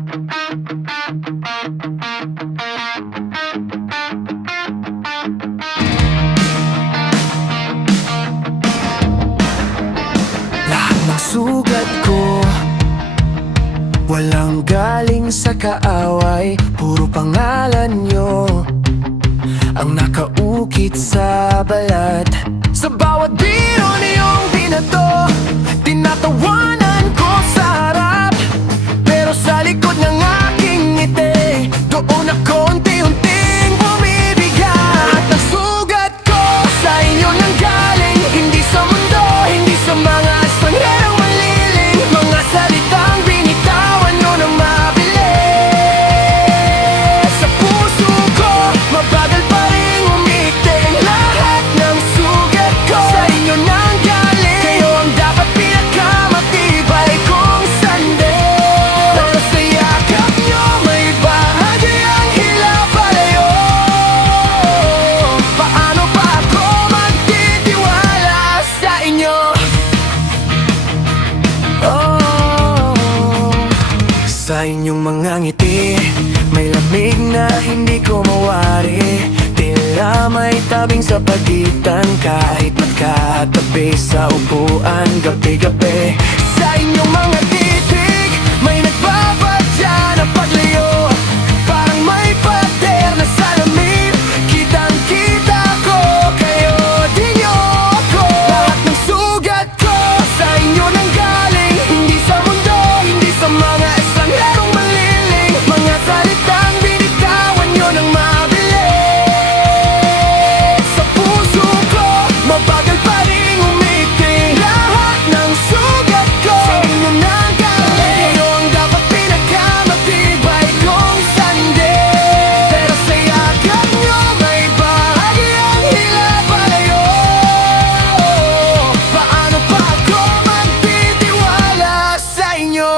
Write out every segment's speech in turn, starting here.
Lahat ng sugat ko walang galing sa kaaway, puro pangalan nyo ang nakaukit sa balat. Sa bawat biro niyong binato, tinatawanan ko sa harap. Pero sa likod ng aking ngiti, doon ako unti-unting bumibigat. At ang sugat ko sa inyo nang galing, hindi sa mundo, hindi sa mga estrangerong maliling. Mga salitang binitawan nyo nang mabilis. Sa puso ko, mabagal pa rin umiting. Lahat ng sugat ko sa inyo nang galing. Kayo ang dapat pinakamatibay kong sandal. Pero sa yakap nyo, may bahagi ang hilapalayo. Paano pa ako magtitiwala sa inyo? Sa inyong mga ngiti, may lamig na hindi ko mawari. Tila may tabing sa pagitan, kahit magkatabi sa upuan gabi-gabi. Sa inyong mga titig, may nagbabadya ng paglayo. Parang may pader na salamin, kitang-kita ko kayo, di nyo ako. Lahat ng sugat ko sa inyo nang galing, hindi sa mundo, hindi sa mga estrangerong maliling. Mga salitang binitawan nyo nang mabilis. Sa puso ko, mabagal pa rin umiting. Lahat ng sugat ko sa inyo nang galing. Kayo ang dapat pinakamatibay kong sandal. Pero sa yakap nyo, may bahagi ang hilapalayo. Paano pa ako magtitiwala sa inyo?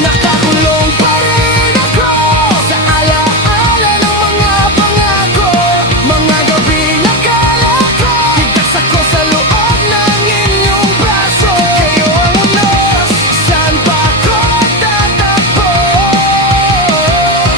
Nakakulong pa rin ako sa alaala ng mga pangako. Mga gabing akala ko ligtas ako sa loob ng inyong braso. Kayo ang unos, saan pa ako tatakbo?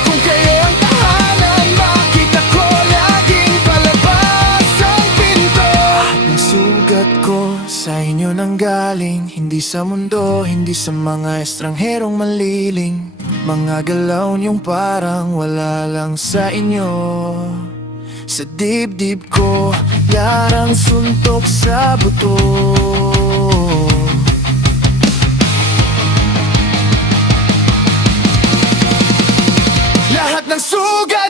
Kung kayo ang tahanan, makita ko laging palabas ang pinto. Ang sugat ko sa inyo nang galing, hindi sa mundo, hindi sa mga estrangerong maliling. Mga galaw niyong parang wala lang sa inyo. Sa dibdib ko, yarang suntok sa buto. Lahat ng sugat